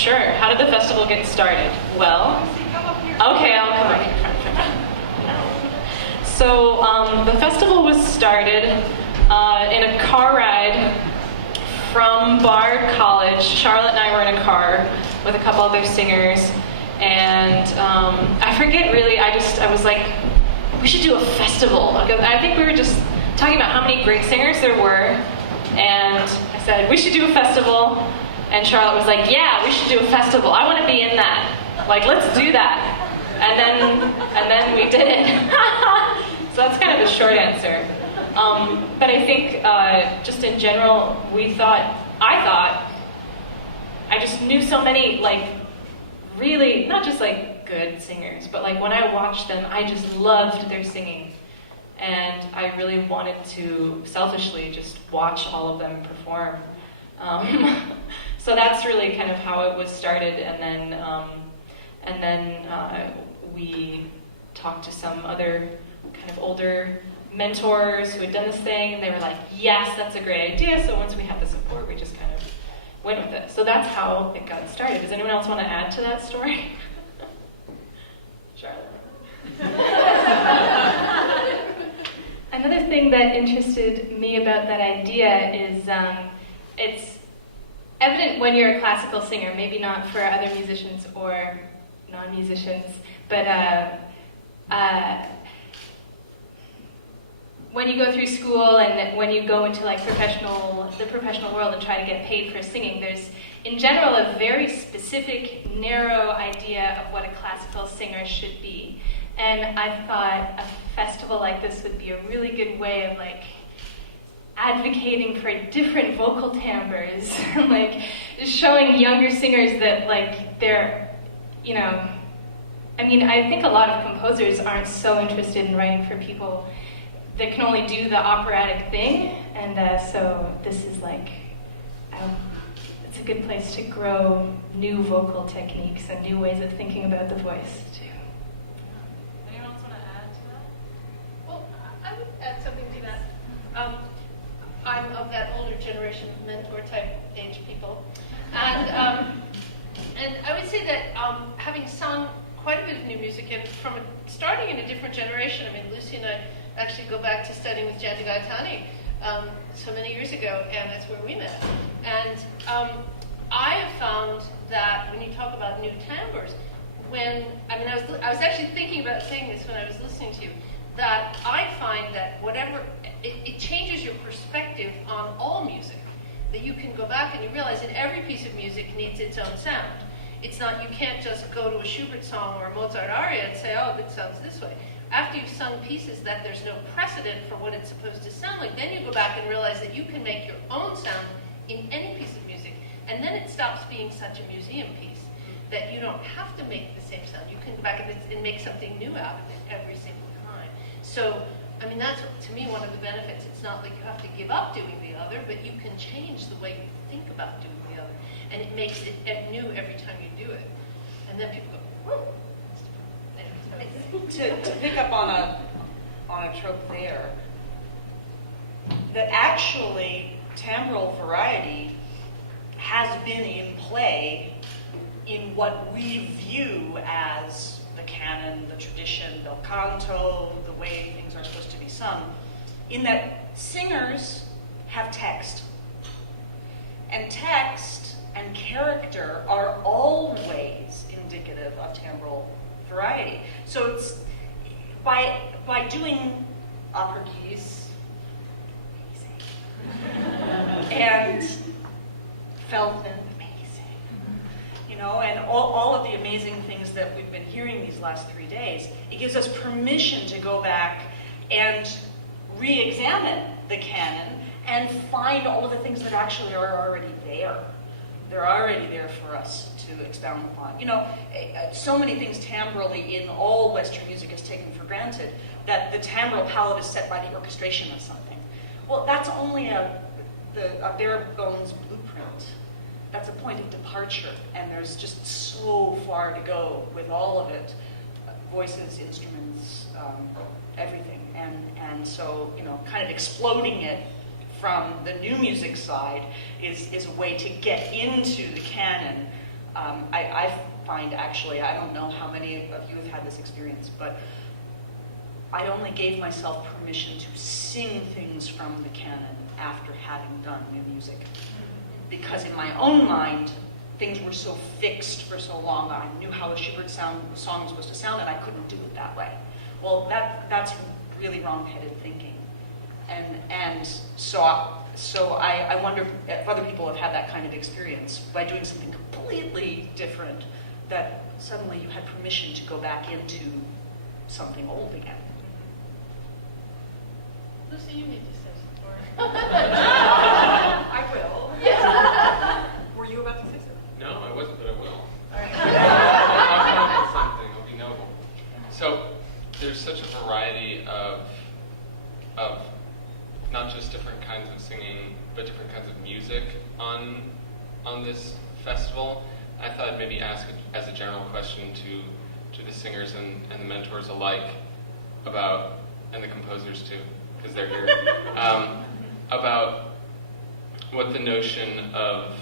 Sure. How did the festival get started? Well, okay, I'll come up here. So the festival was started in a car ride from Bard College. Charlotte and I were in a car with a couple other singers, and I forget really. I was like, we should do a festival. I think we were just talking about how many great singers there were, and I said we should do a festival. And Charlotte was like, yeah, we should do a festival. I want to be in that. Like, let's do that. And then we did it. So that's kind of the short answer. But I think just in general, I just knew so many, like, really, not just like good singers, but like when I watched them, I just loved their singing. And I really wanted to selfishly just watch all of them perform. So that's really kind of how it was started, and then we talked to some other kind of older mentors who had done this thing, and they were like, yes, that's a great idea. So once we had the support, we just kind of went with it. So that's how it got started. Does anyone else want to add to that story? Charlotte? Another thing that interested me about that idea is it's evident when you're a classical singer, maybe not for other musicians or non-musicians, but when you go through school and when you go into like the professional world and try to get paid for singing, there's in general a very specific, narrow idea of what a classical singer should be. And I thought a festival like this would be a really good way of like advocating for different vocal timbres, like showing younger singers that like they're, you know, I mean, I think a lot of composers aren't so interested in writing for people that can only do the operatic thing, and so this is like, it's a good place to grow new vocal techniques and new ways of thinking about the voice too. Anyone else want to add to that? Well, I would add something to that. I'm of that older generation, mentor type age people, and I would say that having sung quite a bit of new music, and starting in a different generation. I mean, Lucy and I actually go back to studying with Jandy Gaetani so many years ago, and that's where we met. And I have found that when you talk about new timbres, I was actually thinking about saying this when I was listening to you, that I find that it changes your perspective on all music. That you can go back and you realize that every piece of music needs its own sound. It's not, you can't just go to a Schubert song or a Mozart aria and say, oh, it sounds this way. After you've sung pieces that there's no precedent for what it's supposed to sound like, then you go back and realize that you can make your own sound in any piece of music. And then it stops being such a museum piece that you don't have to make the same sound. You can go back and make something new out of it every single time. So, I mean, that's, to me, one of the benefits. It's not like you have to give up doing the other, but you can change the way you think about doing the other. And it makes it new every time you do it. And then people go, whoa. To pick up on a trope there, that actually timbral variety has been in play in what we view as the canon, the tradition, bel canto, the way things are supposed to be sung, in that singers have text. And text and character are always indicative of timbral variety. So it's by doing upper keys and Feldman, amazing, you know, and all of the amazing things that we've been hearing these last 3 days, it gives us permission to go back and re-examine the canon and find all of the things that actually are already there. They're already there for us to expound upon. You know, so many things timbrally in all Western music is taken for granted, that the timbral palette is set by the orchestration of something. Well, that's only a bare bones blueprint. That's a point of departure, and there's just so far to go with all of it. Voices, instruments, everything. And so, you know, kind of exploding it from the new music side is a way to get into the canon I find actually, I don't know how many of you have had this experience, but I only gave myself permission to sing things from the canon after having done new music. Because in my own mind, things were so fixed for so long. I knew how a Schubert song was supposed to sound, and I couldn't do it that way. Well, that's really wrong-headed thinking. And so I wonder if other people have had that kind of experience by doing something completely different, that suddenly you had permission to go back into something old again. Lucy, you need to say some more. I will. Were you about to say something? No, I wasn't, but I will. All right. I'll come up with something. It'll be noble. So there's such a variety of not just different kinds of singing, but different kinds of music on this festival. I thought I'd maybe ask as a general question to the singers and the mentors alike about, and the composers too, because they're here, about what the notion of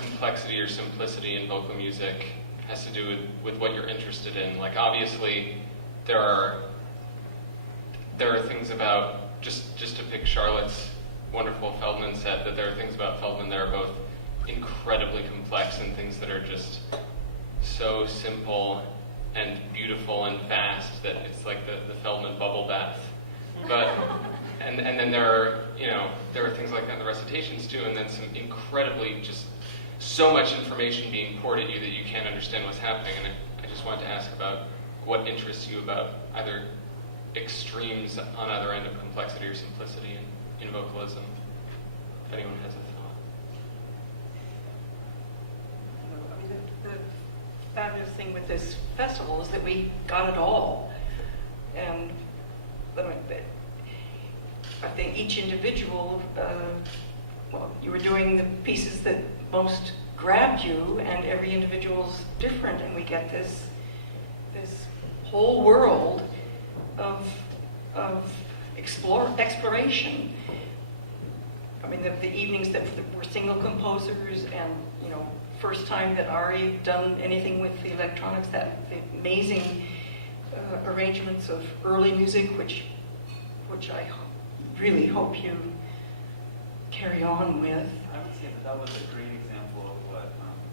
complexity or simplicity in vocal music has to do with what you're interested in. Like, obviously, there are things about, just to pick Charlotte's wonderful Feldman set, that there are things about Feldman that are both incredibly complex and things that are just so simple and beautiful and fast that it's like the Feldman bubble bath. But and then there are things like that in the recitations too, and then some incredibly just so much information being poured at you that you can't understand what's happening. And I just wanted to ask about what interests you about either extremes on either end of complexity or simplicity in vocalism. If anyone has a thought. I mean, the fabulous thing with this festival is that we got it all. And I think each individual, you were doing the pieces that most grabbed you, and every individual's different, and we get this whole world of exploration. I mean, the evenings that were single composers, and first time that Ari done anything with the electronics, the amazing arrangements of early music, which I really hope you carry on with. I would say that was a great example of what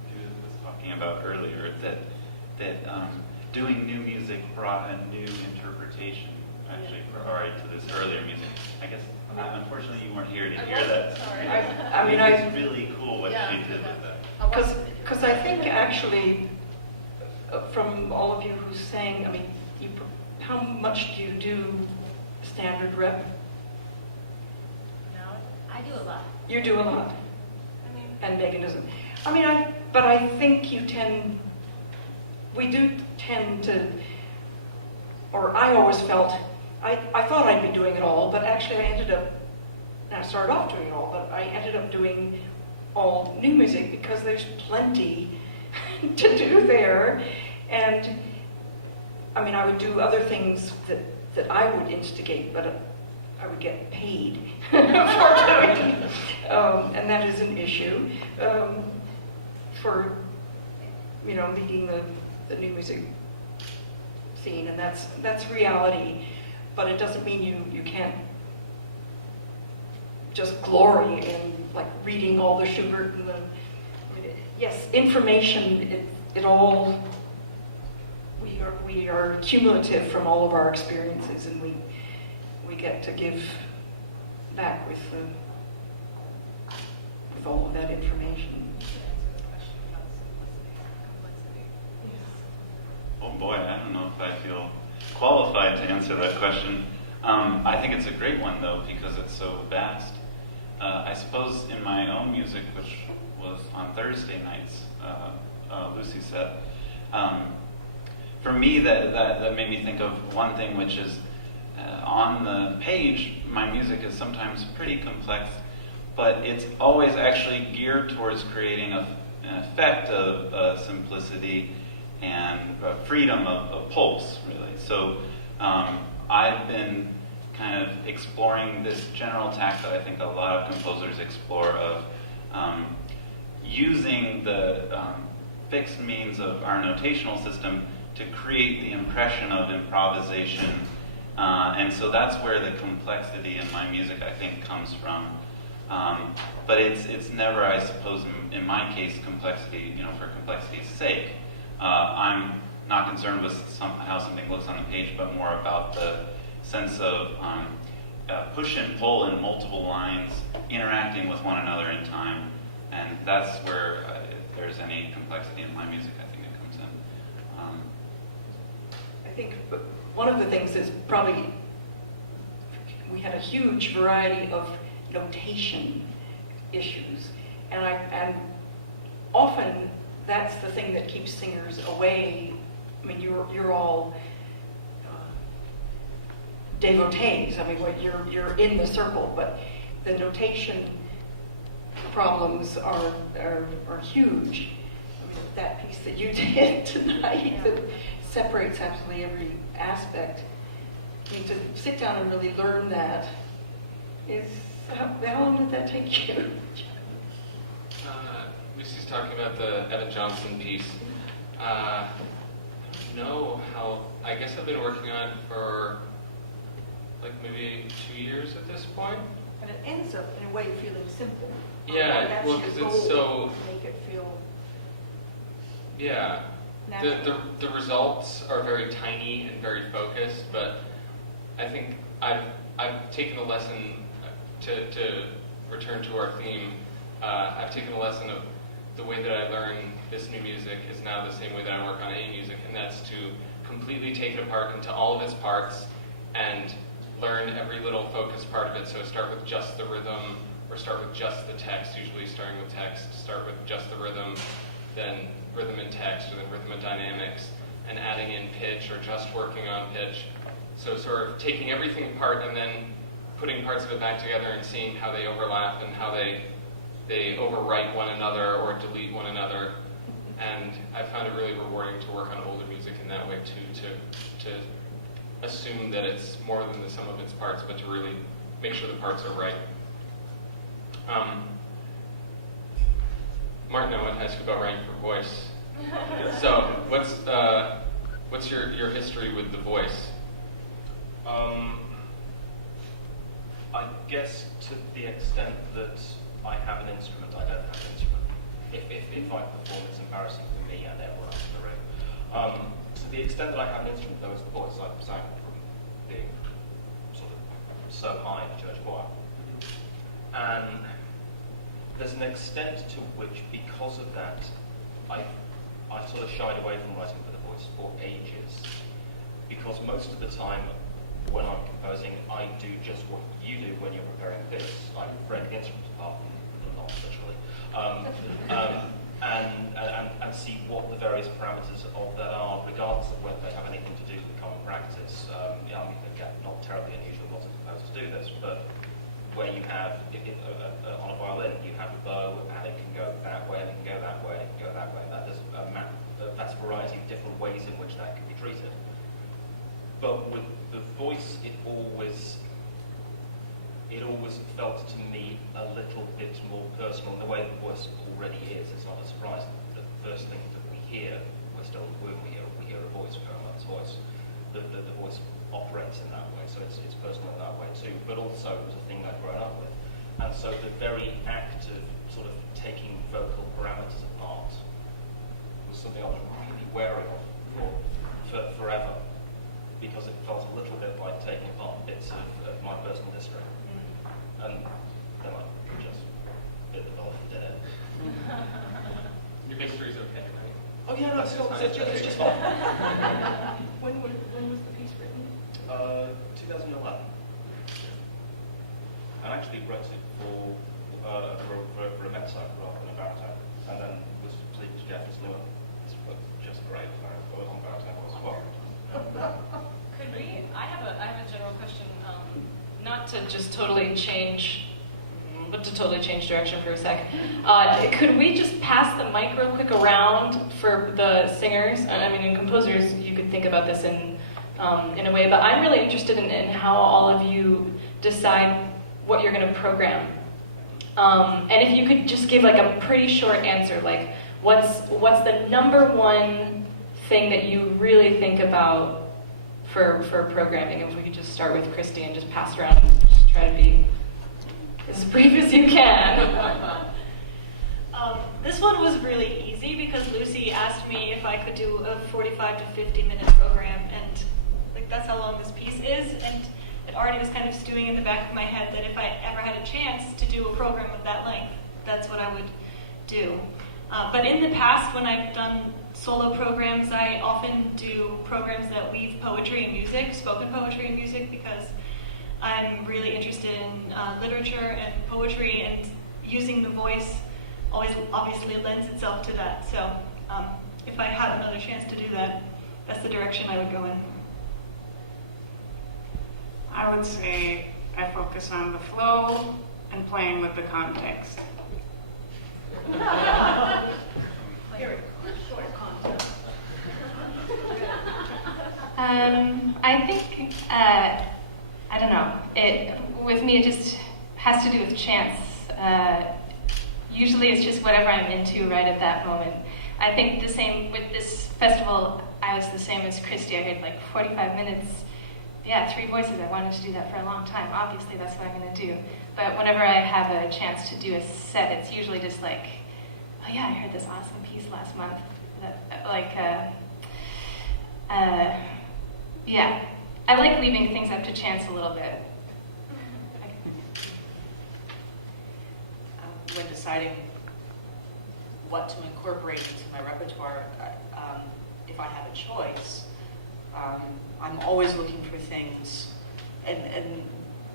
Judith was talking about earlier, that doing new music brought a new interpretation, actually, for Ari to this earlier music. I guess, unfortunately, you weren't here to hear that. Sorry. It's really cool what she did with that. Because I think actually, from all of you who's saying, I mean, how much do you do standard rep? I do a lot. You do a lot. I mean, And Megan doesn't. I mean, but I think we do tend to, or I always felt, I thought I'd be doing it all, but actually I started off doing it all, but I ended up doing all new music because there's plenty to do there. And I mean, I would do other things that I would instigate, but I would get paid for doing, and that is an issue for leading the new music scene, and that's reality. But it doesn't mean you can't just glory in like reading all the Schubert and yes, information. It all we are cumulative from all of our experiences, and we get to give back with all of that information. Oh boy, I don't know if I feel qualified to answer that question. I think it's a great one though, because it's so vast. I suppose in my own music, which was on Thursday nights, Lucy said, for me that made me think of one thing, which is on the page, my music is sometimes pretty complex, but it's always actually geared towards creating an effect of simplicity and freedom of pulse, really. So I've been kind of exploring this general tack that I think a lot of composers explore of using the fixed means of our notational system to create the impression of improvisation. And so that's where the complexity in my music, I think, comes from. But it's never, I suppose, in my case, complexity, for complexity's sake. I'm not concerned with how something looks on the page, but more about the sense of push and pull in multiple lines, interacting with one another in time. And that's where, if there's any complexity in my music, I think it comes in. I think one of the things is probably we had a huge variety of notation issues, and often that's the thing that keeps singers away. I mean, you're all devotees. I mean, you're in the circle, but the notation problems are huge. I mean, that piece that you did tonight that separates absolutely every aspect. I mean, to sit down and really learn that is, how long did that take you? Lucy's talking about the Evan Johnson piece. I don't know how, I guess I've been working on it for like maybe 2 years at this point. And it ends up, in a way, feeling simple. Yeah, That's well, your because goal, it's so, to make it feel yeah. natural. The results are very tiny and very focused, but I think I've taken a lesson to return to our theme. I've taken a lesson of the way that I learn this new music is now the same way that I work on any music, and that's to completely take it apart into all of its parts and learn every little focused part of it. So start with just the rhythm, or start with just the text, usually starting with text, start with just the rhythm, then rhythm and text, or then rhythm and dynamics, and adding in pitch, or just working on pitch. So sort of taking everything apart and then putting parts of it back together and seeing how they overlap and how they overwrite one another or delete one another. And I found it really rewarding to work on older music in that way too, to assume that it's more than the sum of its parts, but to really make sure the parts are right. Martin, I want to ask you about writing for voice. So, what's your history with the voice? I guess to the extent that I have an instrument, I don't have an instrument. If I perform, it's embarrassing for me and everyone else in the room. To the extent that I have an instrument, though, it's the voice. I sang from being sort of so high in the church choir. And there's an extent to which, because of that, I sort of shied away from writing for the voice for ages. Because most of the time, when I'm composing, I do just what you do when you're preparing a piece. I break the instrument apart, not literally, and see what the various parameters of that are, regardless of whether they have anything to do with common practice. I mean, again, not terribly unusual, lots of composers do this, but where you have, on a violin, you have a bow, and it can go that way, and it can go that way, and it can go that way. That is that's a variety of different ways in which that can be treated. But with the voice, it always felt to me a little bit more personal in the way the voice already is. It's not a surprise. The first thing that we hear, when we hear a voice, we hear a mother's voice. The voice operates in that way, so it's personal in that way too. But also, it was a thing I'd grown up with, and so the very act of sort of taking vocal parameters apart was something I was really wary of for forever. Because it felt a little bit like taking apart bits of my personal history. And then I just bit the bullet and did it. Your history's okay, right? Oh yeah, no, it's just fine. When was the piece written? 2011. I actually wrote it for a mezzo rather than a baritone, and then was pleased to get this new one. It's just great. I was on baritone as well. Could we? I have a general question, not to just totally change, but to totally change direction for a sec. Could we just pass the mic real quick around for the singers? I mean, in composers, you could think about this in a way, but I'm really interested in how all of you decide what you're going to program And if you could just give like a pretty short answer, like what's the number one thing that you really think about for programming? If we could just start with Christy and just pass around and just try to be as brief as you can. This one was really easy because Lucy asked me if I could do a 45 to 50 minute program, and like that's how long this piece is, and it already was kind of stewing in the back of my head that if I ever had a chance to do a program of that length, that's what I would do. But in the past, when I've done solo programs, I often do programs that weave poetry and music, spoken poetry and music, because I'm really interested in literature and poetry, and using the voice always obviously lends itself to that. So if I had another chance to do that, that's the direction I would go in. I would say I focus on the flow and playing with the context. I think, I don't know, with me it just has to do with chance. Usually it's just whatever I'm into right at that moment. I think the same with this festival, I was the same as Christy. I heard like 45 minutes, yeah, 3 voices. I wanted to do that for a long time. Obviously that's what I'm gonna do. But whenever I have a chance to do a set, it's usually just like, oh yeah, I heard this awesome piece last month. Yeah, I like leaving things up to chance a little bit. When deciding what to incorporate into my repertoire, if I have a choice, I'm always looking for things, and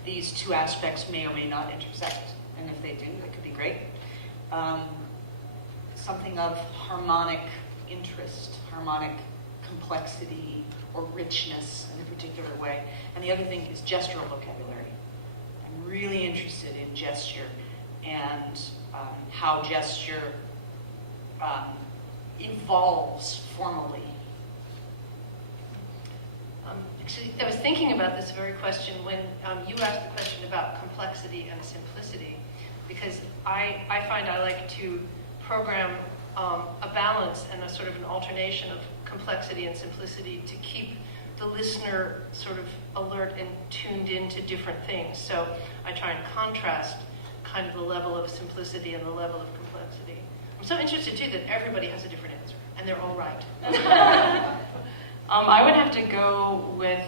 these two aspects may or may not intersect, and if they do, it could be great. Something of harmonic interest, harmonic complexity, or richness in a particular way. And the other thing is gestural vocabulary. I'm really interested in gesture and how gesture evolves formally. Actually, I was thinking about this very question when you asked the question about complexity and simplicity, because I find I like to program a balance and a sort of an alternation of complexity and simplicity to keep the listener sort of alert and tuned into different things. So I try and contrast kind of the level of simplicity and the level of complexity. I'm so interested too that everybody has a different answer, and they're all right. I would have to go with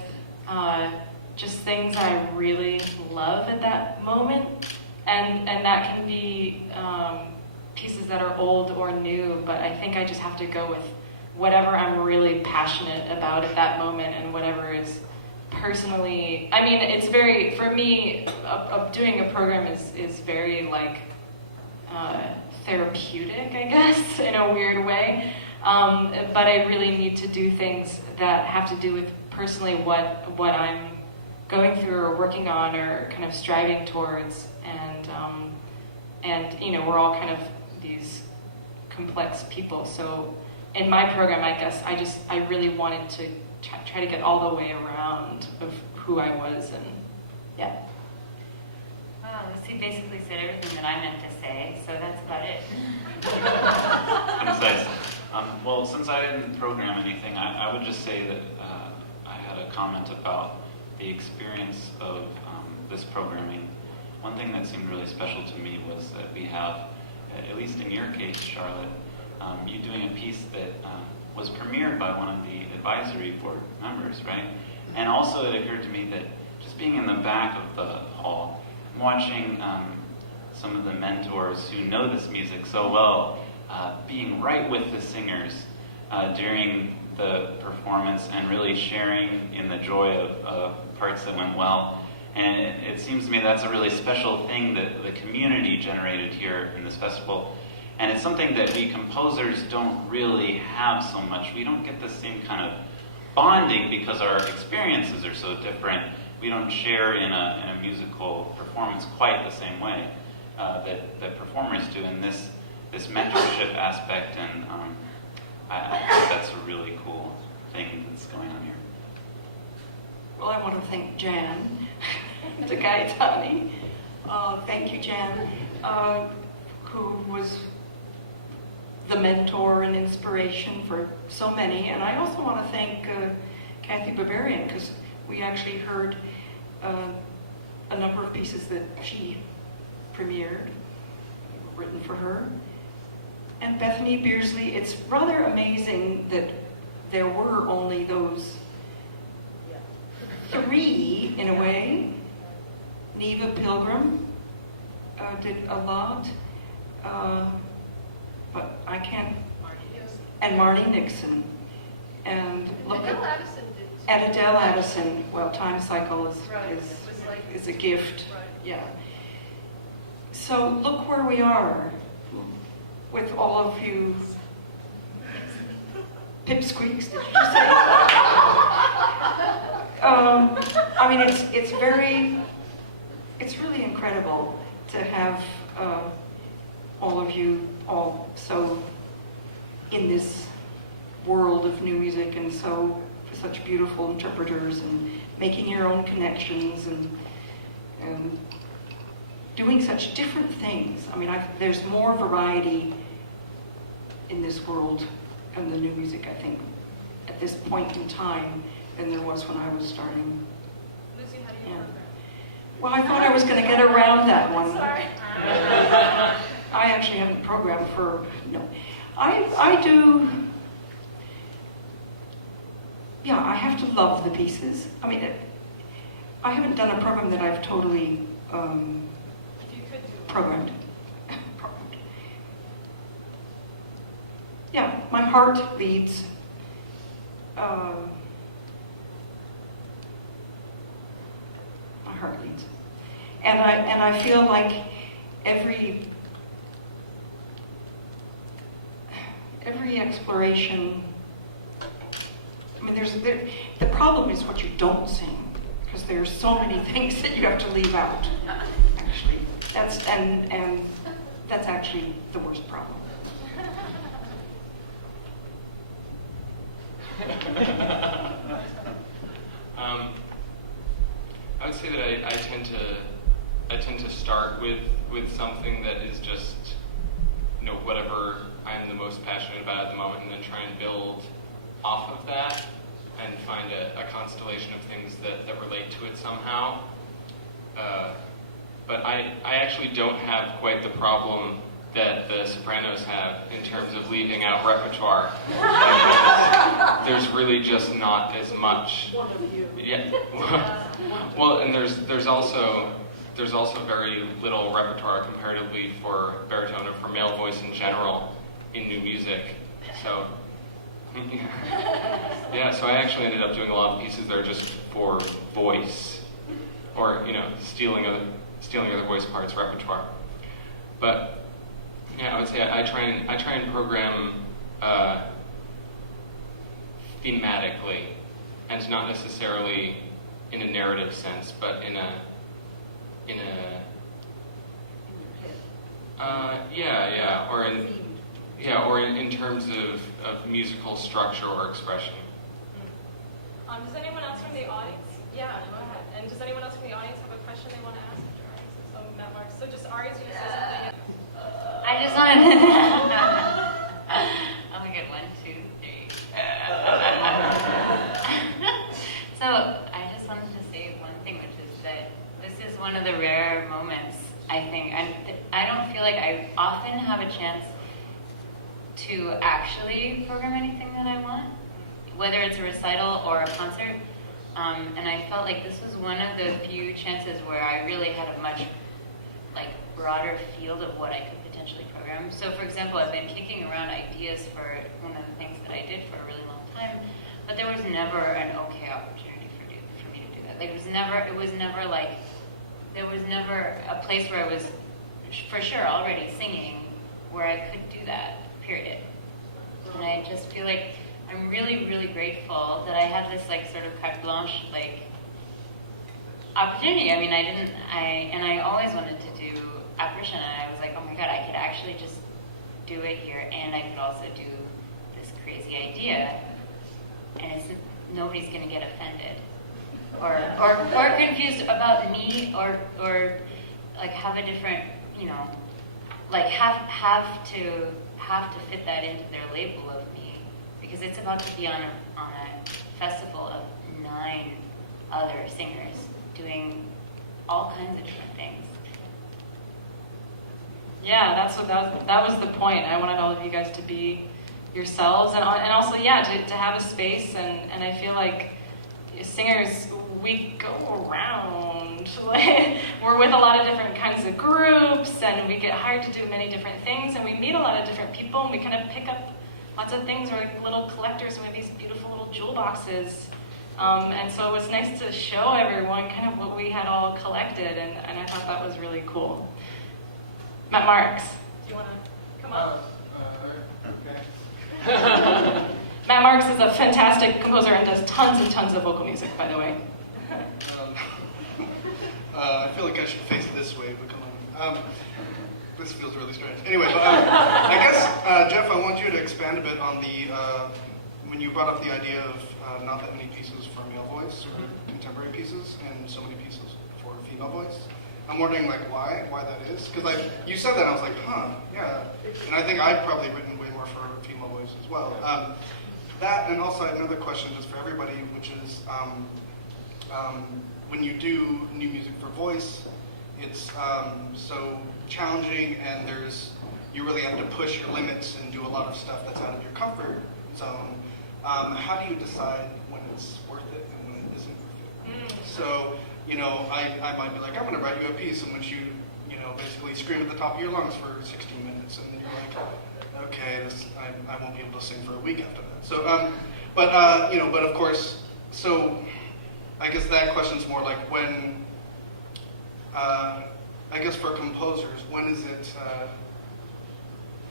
just things I really love at that moment, and that can be pieces that are old or new, but I think I just have to go with whatever I'm really passionate about at that moment, and whatever is personally, I mean, it's very, for me, doing a program is very like therapeutic, I guess, in a weird way. But I really need to do things that have to do with personally what I'm going through or working on or kind of striving towards, and you know, we're all kind of these complex people. So in my program, I guess I really wanted to try to get all the way around of who I was, and yeah. Wow, Lucy basically said everything that I meant to say, so that's about it. Concise. Well, since I didn't program anything, I would just say that I had a comment about the experience of this programming. One thing that seemed really special to me was that we have, at least in your case, Charlotte, you doing a piece that was premiered by one of the advisory board members, right? And also it occurred to me that just being in the back of the hall, watching some of the mentors who know this music so well, being right with the singers during the performance and really sharing in the joy of parts that went well. And it seems to me that's a really special thing that the community generated here in this festival. And it's something that we composers don't really have so much. We don't get the same kind of bonding because our experiences are so different. We don't share in a musical performance quite the same way that performers do in this mentorship aspect. And I think that's a really cool thing that's going on here. Well, I want to thank Jan, the guy Tommy, Thank you, Jan, who was the mentor and inspiration for so many. And I also want to thank Kathy Barbarian, because we actually heard a number of pieces that she premiered, written for her. And Bethany Beersley, it's rather amazing that there were only those three, in a way. Neva Pilgrim did a lot, but I can't. And Marnie Nixon, and look Adele Addison did. at Adele Addison. Well, Time Cycle Right. It was like- is a gift. Right. Yeah. So look where we are with all of you. Pipsqueaks, did you say? I mean, it's really incredible to have all of you all so in this world of new music, and so such beautiful interpreters, and making your own connections, and doing such different things. I mean, there's more variety in this world and the new music, I think, at this point in time than there was when I was starting. Lucy, how do you program? Well, I thought I was going to get around that one. Sorry. I actually haven't programmed for, no. I do, yeah, I have to love the pieces. I mean, I haven't done a program that I've totally programmed. Yeah, my heart leads. My heart leads. And I feel like every exploration, I mean, the problem is what you don't sing, because there's so many things that you have to leave out. Actually, that's actually the worst problem. I would say that I tend to start with something that is just, whatever I'm the most passionate about at the moment, and then try and build off of that and find a constellation of things that relate to it somehow. But I actually don't have quite the problem that the Sopranos have in terms of leaving out repertoire. There's really just not as much. One of you. Yeah. Well, and there's also very little repertoire comparatively for baritone or for male voice in general in new music. So yeah, so I actually ended up doing a lot of pieces that are just for voice, or stealing other voice parts repertoire. But yeah, I would say I try and program thematically, and not necessarily in a narrative sense, but in a in terms of musical structure or expression. Does anyone else from the audience? Yeah, go ahead. And does anyone else from the audience have a question they want to ask after Ari? So Matt Marks. So just Ari's going to say something. I just wanted to. Oh my god, 1, 2, 3. So I just wanted to say one thing, which is that this is one of the rare moments, I think, and I don't feel like I often have a chance to actually program anything that I want, whether it's a recital or a concert. And I felt like this was one of the few chances where I really had a much broader field of what I could potentially program. So for example, I've been kicking around ideas for one of the things that I did for a really long time, but there was never an okay opportunity for me to do that. There was never a place where I was for sure already singing where I could do that, period. And I just feel like I'm really, really grateful that I had this sort of carte blanche opportunity. I mean, I always wanted to do apparition, and I was like, oh my god, I could actually just do it here, and I could also do this crazy idea, and nobody's going to get offended or confused about me or like have a different, you know, like have to fit that into their label of me, because it's about to be on a festival of 9 other singers doing all kinds of different things. Yeah, that was the point. I wanted all of you guys to be yourselves, and also, yeah, to have a space, and I feel like singers, we go around. We're with a lot of different kinds of groups, and we get hired to do many different things, and we meet a lot of different people, and we kind of pick up lots of things. We're like little collectors, and we have these beautiful little jewel boxes. And so it was nice to show everyone kind of what we had all collected, and I thought that was really cool. Matt Marks, do you want to come on? Okay. Matt Marks is a fantastic composer and does tons and tons of vocal music, by the way. I feel like I should face it this way, but come on. This feels really strange. Anyway, I guess, Jeff, I want you to expand a bit on when you brought up the idea of not that many pieces for male voice, or contemporary pieces, and so many pieces for female voice. I'm wondering, like, why that is? Because, like, you said that, and I was like, yeah. And I think I've probably written way more for female voice as well. That, and also I have another question just for everybody, which is, when you do new music for voice, it's so challenging, and you really have to push your limits and do a lot of stuff that's out of your comfort zone. How do you decide when it's worth it and when it isn't worth it? So, you know, I might be like, I'm going to write you a piece in which you basically scream at the top of your lungs for 16 minutes, and you're like, okay, I won't be able to sing for a week after that. So, but of course, so I guess that question's more like when, I guess for composers, when is it,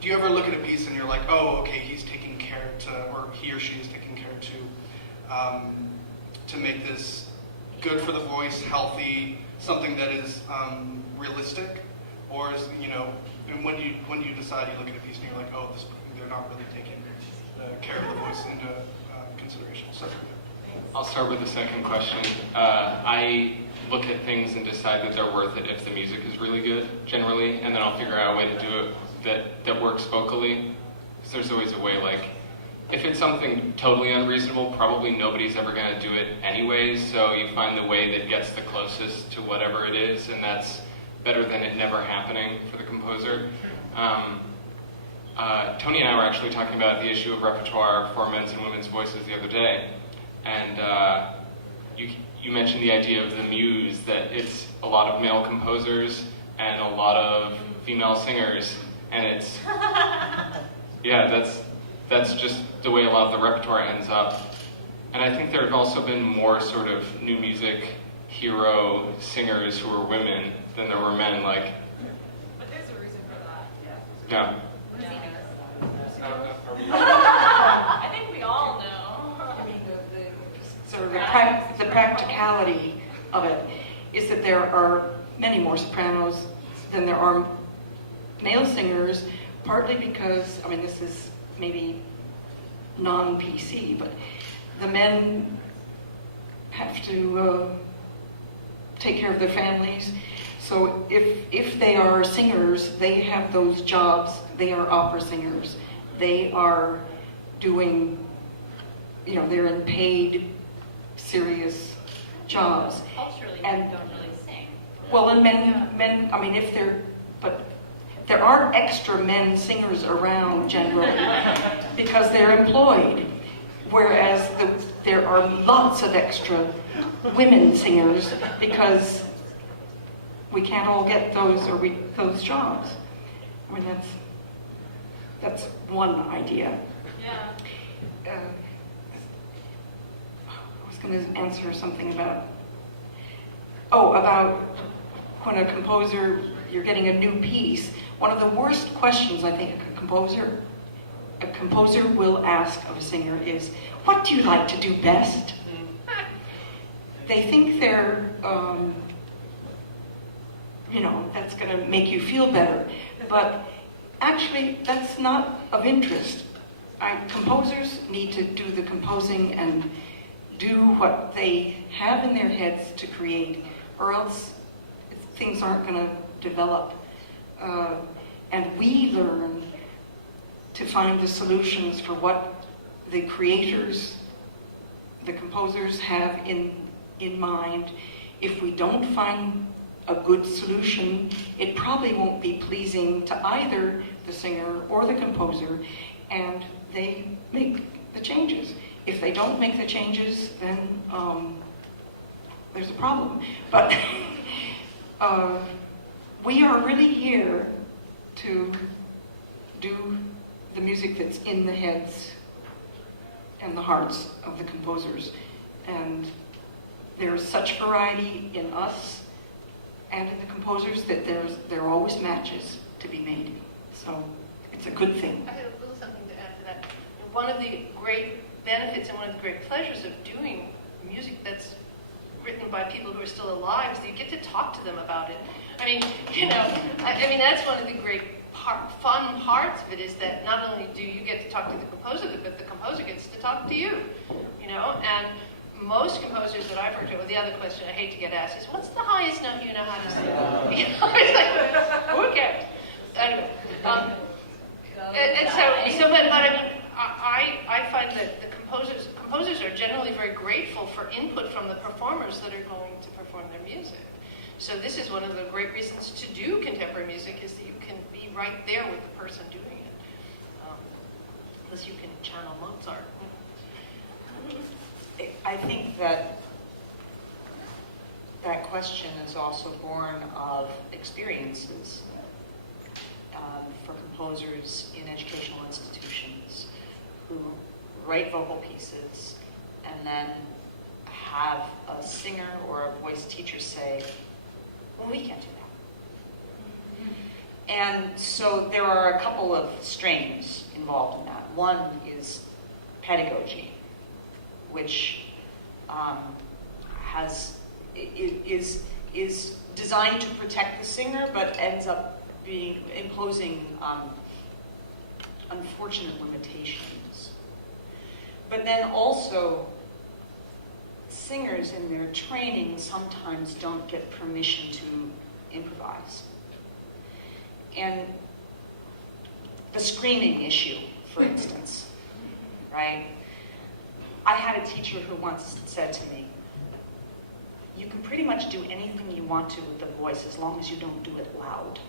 do you ever look at a piece and you're like, oh, okay, he's taking care or he or she is taking care to make this good for the voice, healthy, something that is realistic, or is, and when do you decide, you look at a piece and you're like, oh, they're not really taking care of the voice into consideration. So, I'll start with the second question. I look at things and decide that they're worth it if the music is really good, generally, and then I'll figure out a way to do it that works vocally. Because there's always a way, like, if it's something totally unreasonable, probably nobody's ever going to do it anyways, so you find the way that gets the closest to whatever it is, and that's better than it never happening for the composer. Tony and I were actually talking about the issue of repertoire for men's and women's voices the other day, and you mentioned the idea of the muse, that it's a lot of male composers and a lot of female singers, and it's, yeah, that's just the way a lot of the repertoire ends up. And I think there have also been more sort of new music hero singers who are women than there were men, like. But there's a reason for that. Yeah. I think we all know. I mean, the practicality of it is that there are many more sopranos than there are male singers, partly because, I mean, this is maybe non-PC, but the men have to take care of their families. So if they are singers, they have those jobs. They are opera singers. They are doing, they're in paid, serious jobs. Culturally, and men don't really sing. Well, and men, I mean, but there aren't extra men singers around generally because they're employed, whereas there are lots of extra women singers because we can't all get those jobs. I mean, that's one idea. Yeah. I was going to answer something about when a composer, you're getting a new piece. One of the worst questions I think a composer will ask of a singer is, what do you like to do best? They think they're, that's going to make you feel better. But actually, that's not of interest. Composers need to do the composing and do what they have in their heads to create, or else things aren't going to develop. And we learn to find the solutions for what the creators, the composers have in mind. If we don't find a good solution, it probably won't be pleasing to either the singer or the composer, and they make the changes. If they don't make the changes, then there's a problem. But we are really here to do the music that's in the heads and the hearts of the composers. And there's such variety in us and in the composers that there are always matches to be made. So it's a good thing. I had a little something to add to that. One of the great benefits and one of the great pleasures of doing music that's written by people who are still alive is that you get to talk to them about it. I mean, I mean that's one of the great fun parts of it, is that not only do you get to talk to the composer, but the composer gets to talk to you, and most composers that I've worked with, the other question I hate to get asked is, what's the highest note you know how to sing? It's like, who cares? Anyway, I find that the composers are generally very grateful for input from the performers that are going to perform their music. So this is one of the great reasons to do contemporary music, is that you can be right there with the person doing it. Unless you can channel Mozart. I think that question is also born of experiences for composers in educational institutions who write vocal pieces and then have a singer or a voice teacher say, well, we can't do that. And so there are a couple of strains involved in that. One is pedagogy, which is designed to protect the singer, but ends up imposing unfortunate limitations. But then also, singers in their training sometimes don't get permission to improvise. And the screaming issue, for instance, right? I had a teacher who once said to me, you can pretty much do anything you want to with the voice as long as you don't do it loud.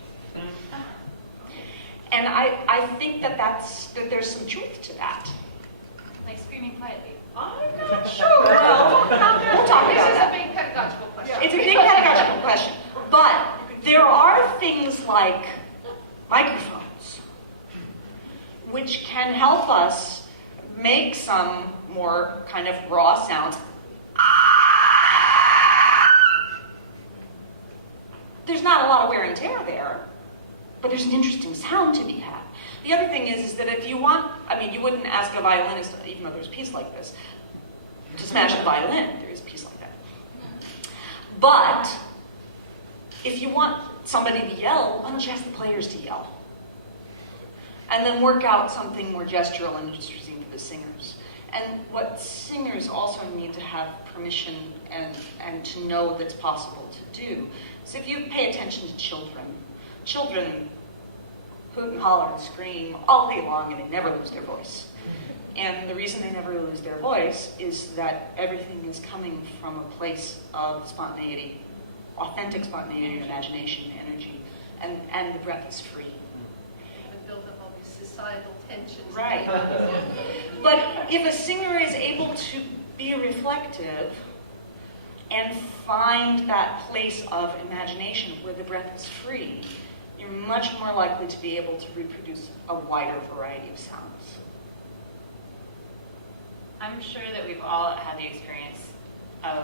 And I think that there's some truth to that. Like screaming quietly. I'm not sure. We'll talk about that. This is a big pedagogical question. It's a big pedagogical question. But there are things like microphones, which can help us make some more kind of raw sounds. There's not a lot of wear and tear there, but there's an interesting sound to be had. The other thing is that if you want, you wouldn't ask a violinist, even though there's a piece like this, to smash the violin. There is a piece like that. But if you want somebody to yell, why don't you ask the players to yell? And then work out something more gestural and interesting for the singers. And what singers also need to have permission and to know that's possible to do. So if you pay attention to children hoot and holler and scream all day long and they never lose their voice. And the reason they never lose their voice is that everything is coming from a place of spontaneity, authentic spontaneity, imagination, energy, and the breath is free. And build up all these societal tensions. Right. But if a singer is able to be reflective and find that place of imagination where the breath is free, you're much more likely to be able to reproduce a wider variety of sounds. I'm sure that we've all had the experience of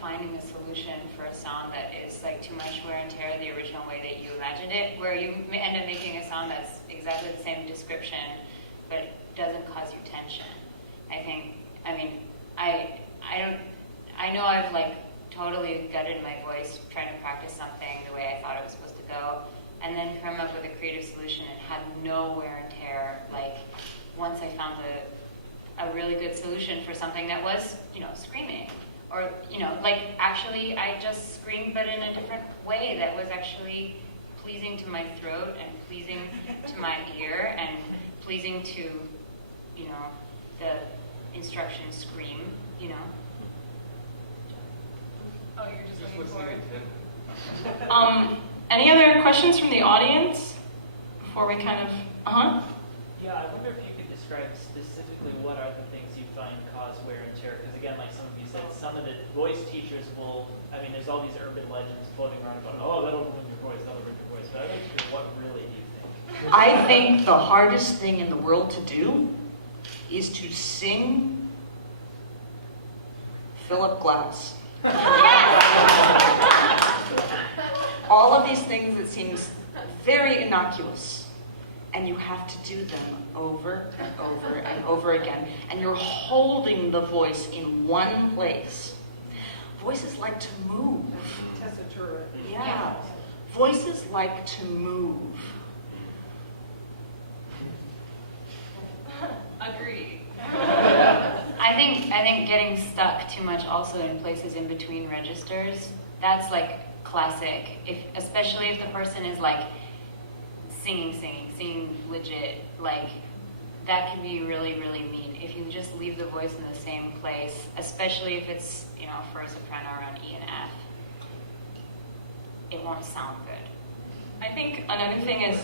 finding a solution for a song that is too much wear and tear the original way that you imagined it, where you end up making a song that's exactly the same description, but it doesn't cause you tension. I know I've totally gutted my voice trying to practice something the way I thought it was supposed to go, and then come up with a creative solution and had no wear and tear. Once I found a really good solution for something that was, screaming. Or, actually I just screamed but in a different way that was actually pleasing to my throat and pleasing to my ear and pleasing to, you know, the instruction scream, you know. Oh, you're just looking listening forward. to Tim. Any other questions from the audience before we kind of, Yeah, I wonder if you could describe specifically what are the things you find cause wear and tear, because again, like some of you said, some of the voice teachers will, I mean, there's all these urban legends floating around about, oh, that'll ruin your voice, that'll ruin your voice, but I'm not sure what really do you think? I think the hardest thing in the world to do is to sing Philip Glass. All of these things that seems very innocuous, and you have to do them over and over and over again, and you're holding the voice in one place. Voices like to move. Tessitura. Yeah. Voices like to move. agree. I think getting stuck too much also in places in between registers, that's like classic. Especially if the person is like singing legit, like that can be really, really mean. If you just leave the voice in the same place, especially if it's, you know, for a soprano around E and F, it won't sound good. I think another thing is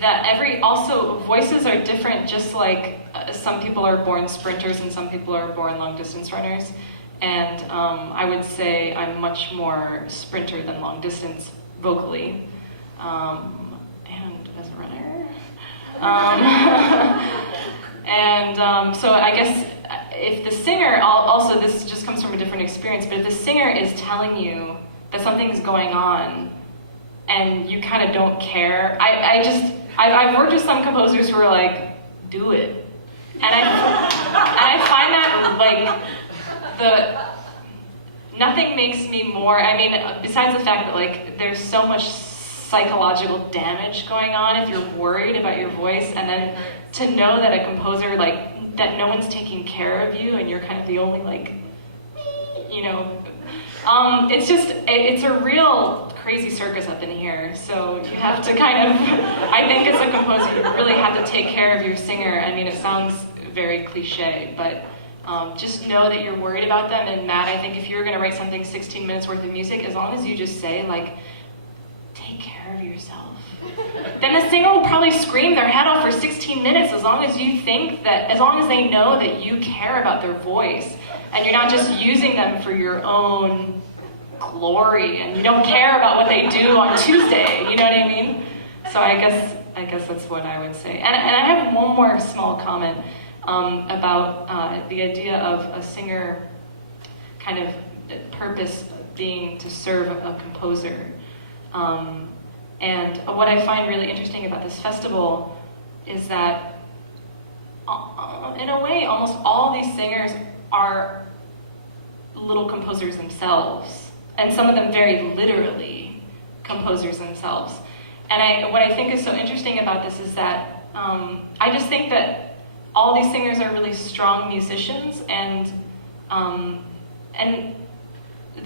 that also voices are different, just like some people are born sprinters and some people are born long distance runners. And I would say I'm much more sprinter than long distance vocally, and as a runner. So I guess if the singer, also this just comes from a different experience, but if the singer is telling you that something's going on and you kind of don't care, I've worked with some composers who are like, do it. And I find that like nothing makes me more, I mean, besides the fact that like there's so much psychological damage going on if you're worried about your voice, and then to know that a composer, like, that no one's taking care of you and you're kind of the only, like, you know, it's a real crazy circus up in here. So you have to kind of, I think as a composer, you really have to take care of your singer. I mean, it sounds very cliche, but just know that you're worried about them. And Matt, I think if you're going to write something 16 minutes worth of music, as long as you just say, like, take care of yourself, then the singer will probably scream their head off for 16 minutes, as long as you think that, as long as they know that you care about their voice and you're not just using them for your own glory and you don't care about what they do on Tuesday, you know what I mean? So I guess that's what I would say. And I have one more small comment about the idea of a singer kind of purpose being to serve a composer. And what I find really interesting about this festival is that, in a way, almost all these singers are little composers themselves, and some of them very literally composers themselves. And what I think is so interesting about this is that I just think that all these singers are really strong musicians, and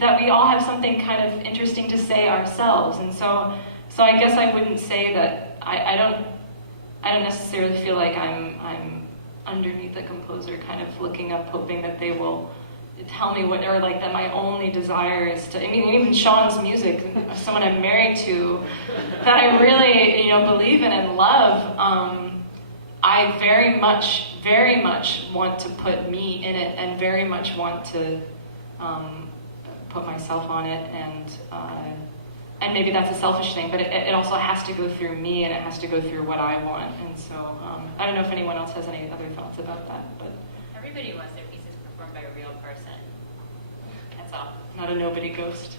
that we all have something kind of interesting to say ourselves. And so I guess I wouldn't say that I don't necessarily feel like I'm underneath the composer, kind of looking up, hoping that they will tell me what, or like that my only desire is to, I mean, even Sean's music, someone I'm married to, that I really, you know, believe in and love, I very much want to put me in it, and very much want to put myself on it, and maybe that's a selfish thing, but it also has to go through me, and it has to go through what I want. And so I don't know if anyone else has any other thoughts about that, but Everybody wants their pieces performed by a real person. That's all. not a nobody ghost.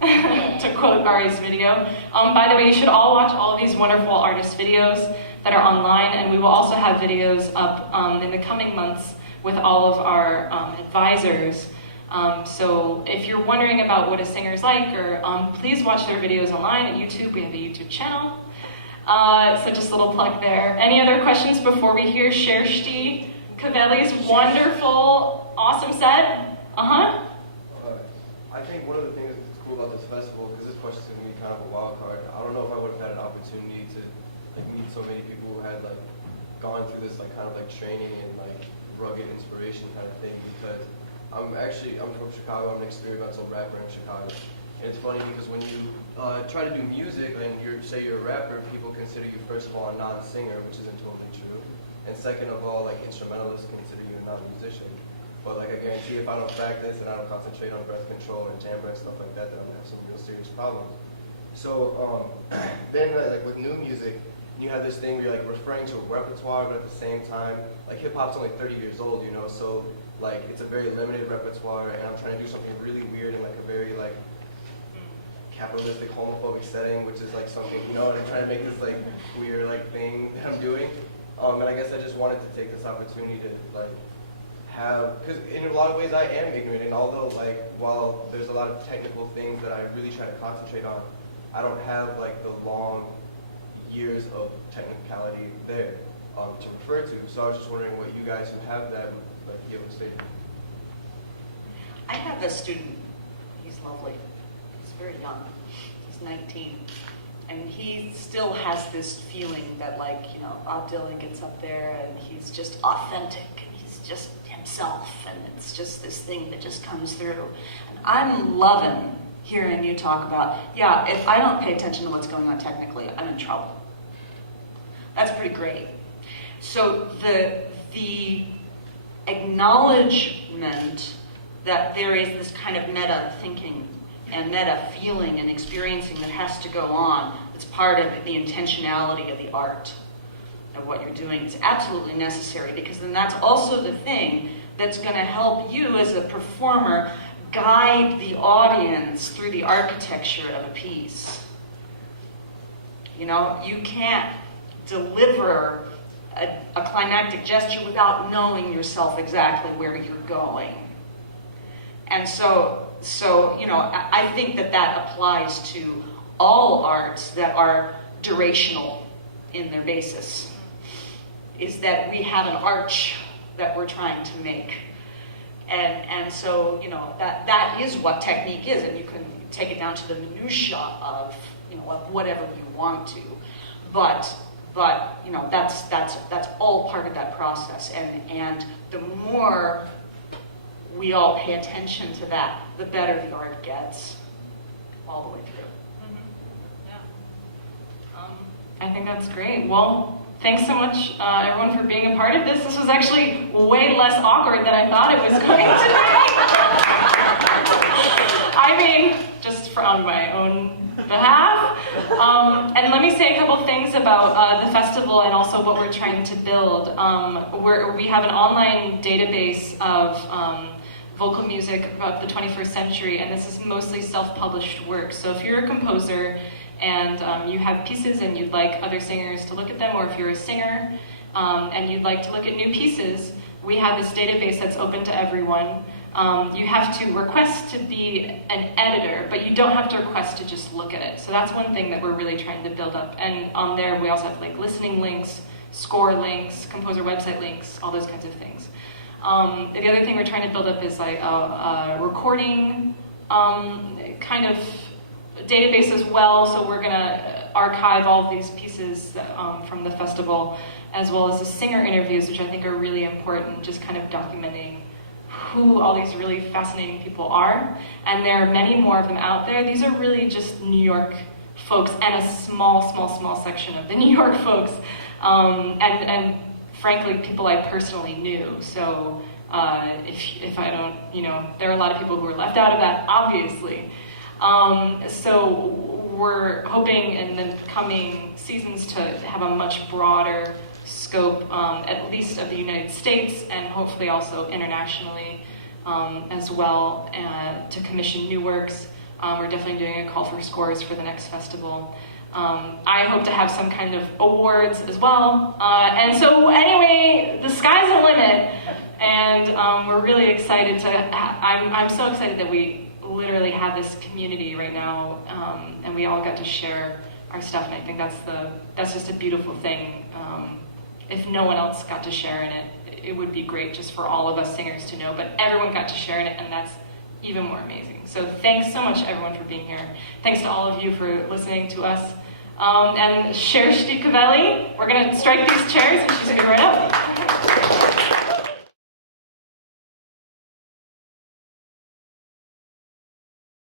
To quote Ari's video. By the way, you should all watch all of these wonderful artist videos that are online, and we will also have videos up in the coming months with all of our advisors. So if you're wondering about what a singer's like, or please watch their videos online at YouTube. We have a YouTube channel. So just a little plug there. Any other questions before we hear Shershti Cavelli's wonderful, awesome set? I think one of the things that's cool about this festival, because this question's going to be kind of a wild card. I don't know if I would have had an opportunity to like meet so many people who had like gone through this like kind of like training and like rugged inspiration kind of thing, because I'm from Chicago. I'm an experimental rapper in Chicago. And it's funny because when you try to do music and say you're a rapper, people consider you first of all a non-singer, which isn't totally true. And second of all, like instrumentalists consider you a non-musician. But like I guarantee if I don't practice and I don't concentrate on breath control and timbre and stuff like that, then I'm gonna have some real serious problems. So then like with new music, you have this thing where you're like referring to a repertoire, but at the same time, like hip hop's only 30 years old, you know, so like it's a very limited repertoire, and I'm trying to do something really weird in like a very like capitalistic homophobic setting, which is like something, you know, and I'm trying to make this like queer like thing that I'm doing. And I guess I just wanted to take this opportunity to like have, because in a lot of ways I am ignorant, and although like while there's a lot of technical things that I really try to concentrate on, I don't have like the long years of technicality there to refer to. So I was just wondering what you guys who have that would like give a statement. I have a student, he's lovely. He's very young. He's 19. And he still has this feeling that, like, you know, Bob Dylan gets up there and he's just authentic and he's just himself, and it's just this thing that just comes through. And I'm loving hearing you talk about, yeah, if I don't pay attention to what's going on technically, I'm in trouble. That's pretty great. So the acknowledgement that there is this kind of meta thinking and meta feeling and experiencing that has to go on, that's part of the intentionality of the art of what you're doing. It's absolutely necessary, because then that's also the thing that's going to help you as a performer guide the audience through the architecture of a piece. You know, you can't deliver a climactic gesture without knowing yourself exactly where you're going. And so you know, I think that applies to all arts that are durational in their basis, is that we have an arch that we're trying to make. And so, you know, that is what technique is, and you can take it down to the minutiae of, you know, of whatever you want to. But you know, that's all part of that process. And the more we all pay attention to that, the better the art gets all the way through. I think that's great. Well, thanks so much, everyone, for being a part of this. This was actually way less awkward than I thought it was going to be. I mean, just on my own behalf. And let me say a couple things about the festival and also what we're trying to build. We have an online database of vocal music of the 21st century, and this is mostly self-published work. So if you're a composer and you have pieces and you'd like other singers to look at them, or if you're a singer and you'd like to look at new pieces, we have this database that's open to everyone. You have to request to be an editor, but you don't have to request to just look at it. So that's one thing that we're really trying to build up. And on there, we also have like listening links, score links, composer website links, all those kinds of things. The other thing we're trying to build up is like a recording kind of database as well. So we're going to archive all of these pieces from the festival, as well as the singer interviews, which I think are really important, just kind of documenting who all these really fascinating people are. And there are many more of them out there. These are really just New York folks and a small section of the New York folks. And frankly, people I personally knew. So if I don't, you know, there are a lot of people who are left out of that, obviously. So we're hoping in the coming seasons to have a much broader scope, at least of the United States, and hopefully also internationally as well, to commission new works. We're definitely doing a call for scores for the next festival. I hope to have some kind of awards as well. And so anyway, the sky's the limit, and we're really excited to, I'm so excited that we literally have this community right now, and we all got to share our stuff, and I think that's just a beautiful thing. If no one else got to share in it, it would be great just for all of us singers to know, but everyone got to share in it, and that's even more amazing. So thanks so much, everyone, for being here. Thanks to all of you for listening to us. And Chershti Cavelli, we're going to strike these chairs, and she's going to go right up.